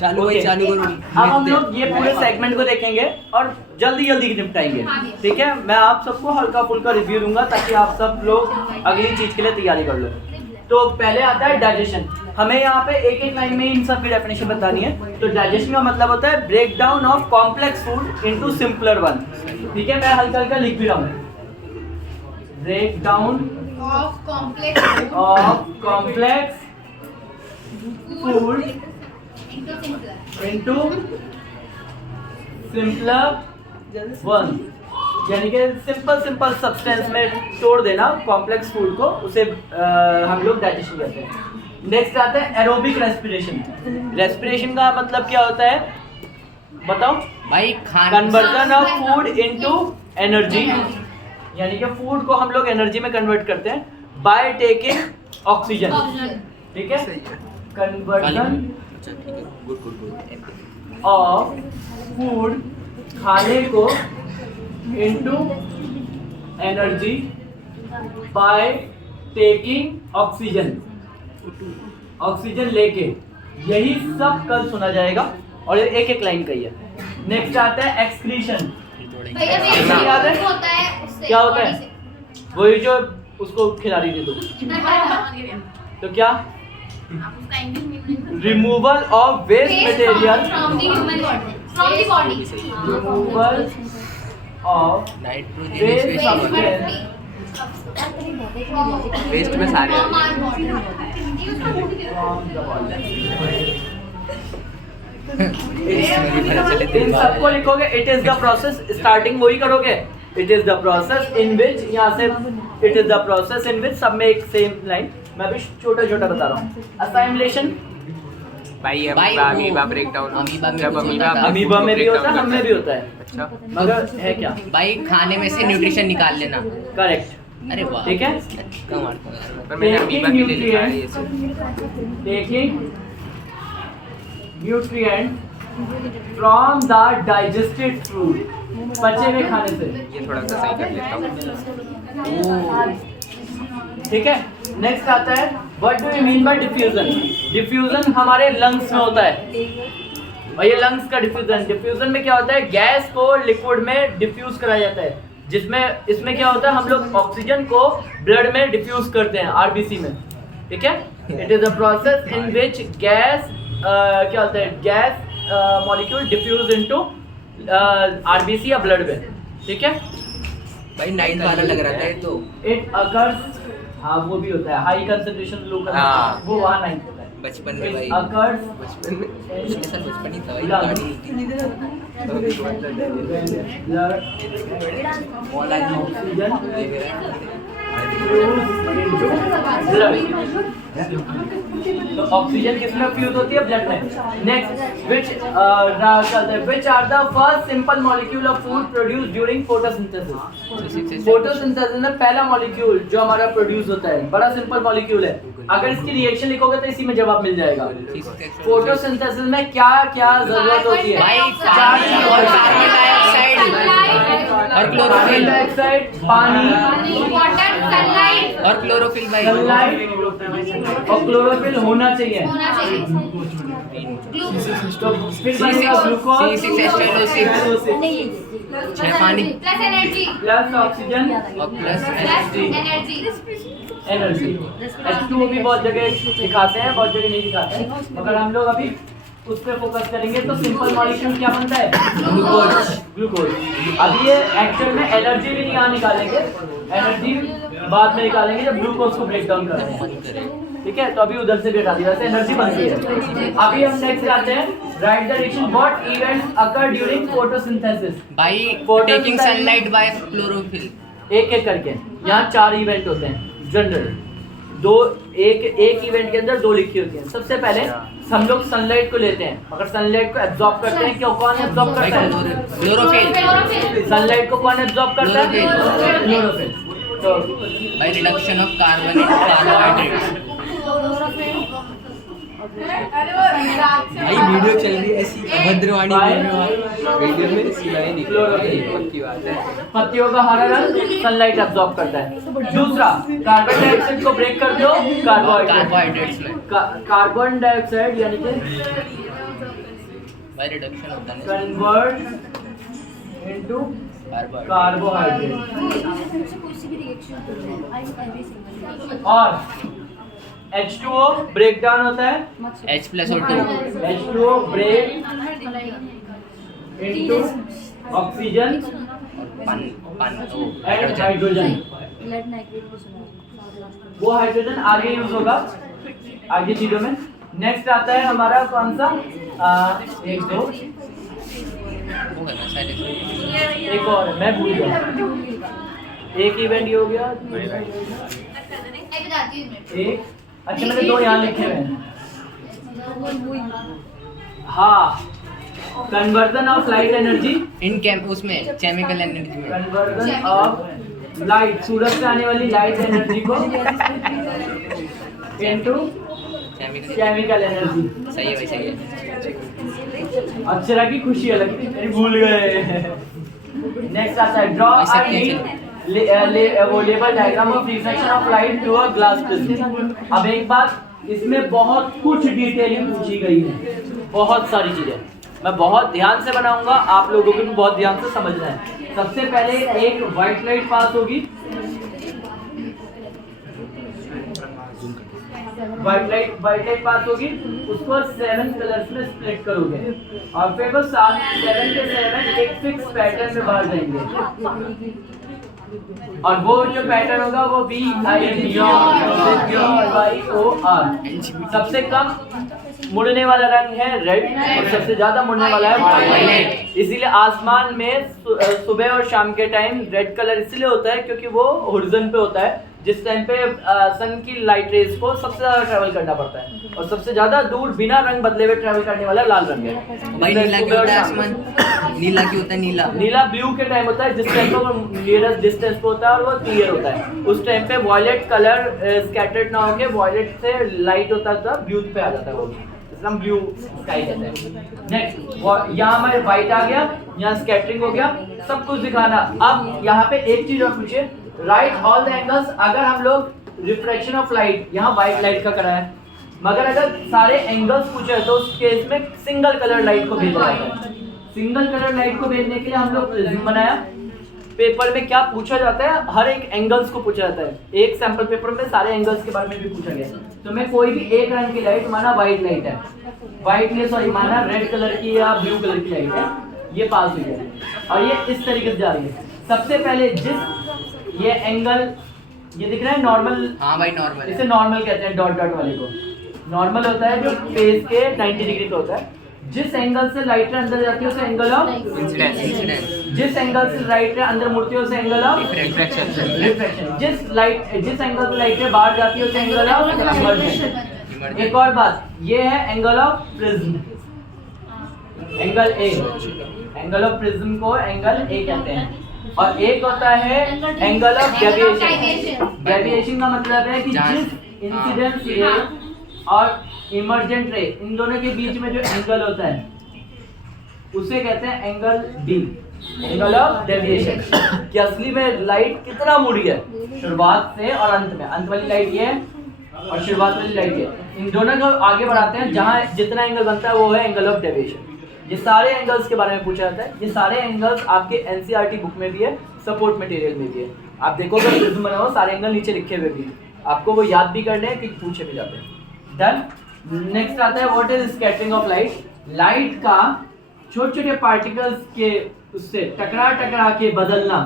चालू भाई चालू करो। अब हम लोग ये पूरे सेगमेंट को देखेंगे और जल्दी जल्दी निपटाएंगे, ठीक है। मैं आप सबको हल्का फुल्का रिव्यू दूंगा ताकि आप सब लोग अगली चीज के लिए तैयारी कर लो। तो पहले आता है डाइजेशन। हमें यहाँ पे एक एक लाइन में इन सब की डेफिनेशन बतानी है। तो डाइजेशन का मतलब होता है break down of complex food into simpler one, ठीक है। मैं हल्का हल्का लिख भी रहा हूँ, break down of complex food into simpler one, यानी कि सिंपल सब्सटेंस में तोड़ देना कॉम्प्लेक्स फूड को, उसे हम लोग डाइजेशन कहते हैं। नेक्स्ट आता है एरोबिक रेस्पिरेशन। रेस्पिरेशन का मतलब क्या होता है बताओ भाई? Conversion of food into energy, यानी कि फूड को हम लोग एनर्जी में कन्वर्ट करते हैं बाय टेकिंग ऑक्सीजन, ठीक है। कन्वर्जन ऑफ फूड, खाने को, into energy by taking oxygen, oxygen लेके। यही सब कल सुना जाएगा और ये एक एक लाइन का ही है। नेक्स्ट आता है एक्सक्रीशन। याद है क्या होता है? वही जो उसको खिला रही थी तो क्या? Removal of waste material removal of waste में सारे इन सबको लिखोगे। It is the process, starting वही करोगे। It is the process in which, यहाँ से it is the process in which, सब में एक सेम लाइन। मैं भी छोटा छोटा बता रहा हूँ। असाइमुलेशन भाई अमीबा ब्रेक डाउन, अमीबा में भी होता है, हम में भी होता है। अच्छा मगर है क्या भाई? खाने में से न्यूट्रिशन निकाल लेना। करेक्ट, अरे वाह, ठीक है। पर मैंने अमीबा के लिए लिखा है ये सब। Taking nutrient from the digested food, पचे हुए खाने से। ये थोड़ा सा सही कर लेता हूँ। ठीक है। नेक्स्ट आता है what do you mean by diffusion. Diffusion हमारे लंग्स में होता है और ये लंग्स का डिफ्यूजन। डिफ्यूजन में क्या होता है? गैस को लिक्विड में डिफ्यूज कराया जाता है, जिसमें इसमें क्या होता है? हम लोग ऑक्सीजन को ब्लड में डिफ्यूज करते हैं आरबीसी में, ठीक है। It is a process in which gas क्या होता है? Gas molecule diffuse into RBC या ब्लड में, ठीक है भाई। 9th वाला लग रहा था ये तो। इट अकर्स, हाँ वो भी होता है, हाई कंसंट्रेशन लो, वो वहाँ 9th होता है। बचपन में भाई, अकर्स बचपन में बचपन ही था भाई, गाड़ी तो ऑक्सीजन किसमें फ्यूज होती है? ब्लड में। Next which are the first simple molecule of food produce during photosynthesis. Photosynthesis में पहला मॉलिक्यूल जो हमारा प्रोड्यूस होता है, बड़ा सिंपल मॉलिक्यूल है। अगर इसकी रिएक्शन लिखोगे तो इसी में जवाब मिल जाएगा। फोटोसिंथेसिस में क्या क्या जरूरत होती है? भाई कार्बन डाइऑक्साइड और क्लोरोफिल, डाइऑक्साइड, पानी और क्लोरोफिल भाई। सनलाइट और क्लोरोफिल होना चाहिए। तो फिर बनेगा ग्लूकोज, पानी प्लस ऑक्सीजन और प्लस एनर्जी। H2O भी बहुत जगह दिखाते हैं, बहुत जगह नहीं दिखाते हैं, मगर हम लोग अभी उस पर फोकस करेंगे। तो सिंपल मॉलिक्यूल क्या बनता है? ग्लूकोज। अभी ये एक्चुअल में एनर्जी भी यहाँ निकालेंगे, एनर्जी बाद में निकालेंगे जब ग्लूकोज को ब्रेक डाउन करेंगे, ठीक है। तो अभी उधर से भी हटा दिया, वैसे एनर्जी बनती है। अभी हम नेक्स्ट आते हैं, right the reaction what events occur during photosynthesis. भाई टेकिंग सनलाइट बाय क्लोरोफिल। एक एक करके यहाँ 4 इवेंट होते हैं जनरल। एक इवेंट के अंदर 2 लिखी होती हैं। सबसे पहले हम लोग सनलाइट को लेते हैं, अगर सनलाइट को एब्जॉर्ब करते हैं, क्यों कौन एब्जॉर्ब करता है? क्लोरोफिल। सनलाइट को कौन एब्जॉर्ब करता है? क्लोरोफिल। तो by reduction of carbon carbohydrates. भाई वीडियो चल रही है ऐसी अभद्रवाणी वीडियो में सिलाई निकल की बात है। पत्तियों का हरा रंग सनलाइट एब्जॉर्ब करता है। दूसरा, कार्बन डाइऑक्साइड को ब्रेक कर दो कार्बोहाइड्रेट्स में कार्बन डाइऑक्साइड यानी कि भाई रिडक्शन होता है कन्वर्ट इनटू कार्बोहाइड्रेट। और H2O ब्रेक डाउन होता है H+O2 H2O break into oxygen and hydrogen. वो हाइड्रोजन आगे यूज होगा आगे चीजों में। नेक्स्ट आता है हमारा कौन सा, एक दो एक और मैं भूल गया। एक इवेंट ये हो गया, एक अच्छा मैंने दो यहाँ लिखे हुए हैं। हाँ, conversion of light energy in उसमें केमिकल एनर्जी में कन्वर्जन ऑफ लाइट, सूरज से आने वाली लाइट एनर्जी को इनटू केमिकल एनर्जी। सही है भाई, सही है। अक्षरा की खुशी अलग थी, मेरी भूल गए। नेक्स्ट आता है ड्रॉ वो label diagram of reflection of light through a glass prism. अब एक बात, इसमें बहुत कुछ डिटेलिंग पूछी गई है, बहुत सारी चीजें मैं बहुत ध्यान से बनाऊंगा, आप लोगों को भी बहुत ध्यान से समझना है। सबसे पहले एक व्हाइट लाइट पास होगी, व्हाइट लाइट पास होगी, उसको 7 कलर्स में स्प्लिट करोगे और फिर वो 7 के 7 एक फिक्स पैटर्न में बाहर जाएंगे। और वो जो पैटर्न होगा वो VIOR। सबसे कम मुड़ने वाला रंग है रेड और सबसे ज्यादा मुड़ने वाला है वायलेट। इसीलिए आसमान में सुबह और शाम के टाइम रेड कलर इसलिए होता है क्योंकि वो हॉरिजॉन पे होता है, जिस टाइम पे सन की लाइट रेज को सबसे ज्यादा ट्रैवल करना पड़ता है और सबसे ज्यादा दूर बिना रंग बदले हुए ट्रैवल करने वाला लाल रंग है। भाई नीला क्यों होता है आसमान? नीला क्यों होता है? नीला ब्लू के टाइम होता है जिस टाइम पे वो नियरेस्ट डिस्टेंस पे होता है और वो क्लियर होता है। उस टाइम पे वॉयलेट कलर स्कैटर्ड ना होके वॉयलेट से लाइट होता था ब्लू पे आ जाता है, वो इसलिए ब्लू स्काई कहते हैं। नेक्स्ट यहाँ हमारे व्हाइट आ गया, यहाँ स्कैटरिंग हो गया, सब कुछ दिखाना। अब यहाँ पे एक चीज और पूछे, राइट ऑल द एंगल्स। अगर हम लोग रिफ्रैक्शन ऑफ लाइट यहाँ व्हाइट लाइट का करा है, मगर अगर सारे एंगल्स पूछे तो उस केस में सिंगल कलर लाइट को भेजा जाता है। सिंगल कलर लाइट को भेजने के लिए हम लोग प्रिज्म बनाया। पेपर में क्या पूछा जाता है, हर एक एंगल्स को पूछा जाता है। एक सैंपल पेपर में सारे एंगल्स के बारे में भी पूछा गया। तो मैं कोई भी एक रंग की लाइट, माना व्हाइट लाइट है, माना रेड कलर की या ब्लू कलर की लाइट है, ये पास हुई है और ये इस तरीके से जा रही है। सबसे पहले जिस ये एंगल ये दिख रहा है नॉर्मल, हाँ भाई नॉर्मल, इसे नॉर्मल कहते हैं, डॉट डॉट वाले को नॉर्मल होता है जो फेस के 90 डिग्री का होता है। जिस एंगल से लाइट अंदर जाती है उसे एंगल ऑफ इंसिडेंस, जिस एंगल से लाइट अंदर मुड़ती है उसे एंगल ऑफ रिफ्रैक्शन, जिस एंगल से लाइट बाहर जाती है उसे एंगल ऑफ इमर्जन। एक और बात, ये है angle of prism, angle A, angle of prism को एंगल ए कहते हैं। और एक होता है एंगल ऑफ डेविएशन। डेविएशन का मतलब है कि जिस इंसिडेंस रे और इमर्जेंट रे, इन दोनों के बीच में जो एंगल होता है उसे कहते हैं angle D, angle of deviation. कि असली में लाइट कितना मुड़ी है शुरुआत से और अंत में, अंत वाली लाइट ये और शुरुआत वाली लाइट ये, इन दोनों को आगे बढ़ाते हैं। जहाँ जितना एंगल बनता है वो है एंगल ऑफ डेविएशन। ये सारे एंगल्स के बारे में पूछा जाता है। ये सारे एंगल्स आपके एनसीईआरटी बुक में भी है, सपोर्ट मटेरियल में भी है। आप देखोगे प्रिज्म बना हुआ, सारे एंगल नीचे लिखे हुए भी, आपको वो याद भी करने हैं क्योंकि पूछे भी जाते हैं। डन। नेक्स्ट आता है what is scattering of light. Light का छोटे छोटे पार्टिकल्स के उससे टकरा के बदलना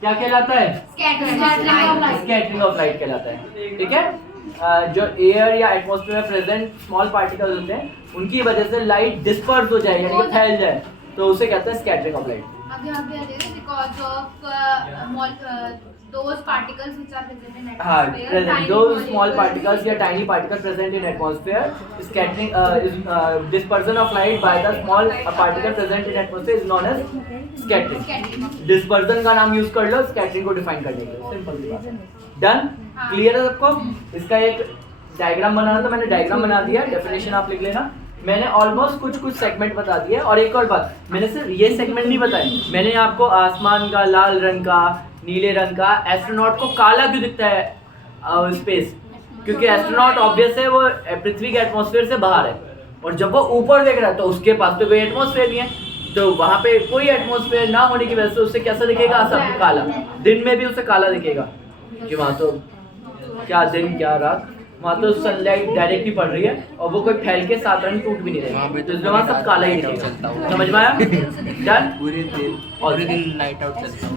क्या कहलाता है? स्कैटरिंग ऑफ लाइट कहलाता है। ठीक है, जो एयर या एटमॉस्फेयर में प्रेजेंट स्मॉल पार्टिकल्स होते हैं उनकी वजह से लाइट डिस्पर्स हो जाए यानी कि फैल जाए, तो उसे कहते हैं scattering of light. because of those particles which are present in हाँ, atmosphere, present those small particles या tiny particles present in atmosphere, scattering is dispersion of light by the small particle present in atmosphere is known as scattering। dispersion का नाम use कर लो scattering को define करने के लिए, simple सी बात है। डन, क्लियर है सबको? इसका एक डायग्राम बनाना तो मैंने डायग्राम बना दिया, डेफिनेशन आप लिख लेना। मैंने ऑलमोस्ट कुछ सेगमेंट बता दिए। और एक और बात, मैंने सिर्फ ये सेगमेंट नहीं बताए, मैंने आपको आसमान का लाल रंग का, नीले रंग का, एस्ट्रोनॉट को काला क्यों दिखता है स्पेस, क्योंकि एस्ट्रोनॉट ऑब्वियस है वो पृथ्वी के एटमॉस्फेयर से बाहर है, और जब वो ऊपर देख रहा है तो उसके पास तो कोई एटमॉस्फेयर नहीं है, तो वहाँ पे कोई एटमॉस्फेयर ना होने की वजह से उससे कैसा दिखेगा, सब काला। दिन में भी उसे काला दिखेगा कि वहाँ तो क्या दिन क्या रात, वहाँ तो सनलाइट डायरेक्ट ही पड़ रही है और वो कोई फैल के 7 रंग टूट भी नहीं रहे, वहाँ पे तो वहाँ सब काला ही दिखेगा। समझ में आया? डन? पूरे दिन लाइट आउट चलता है।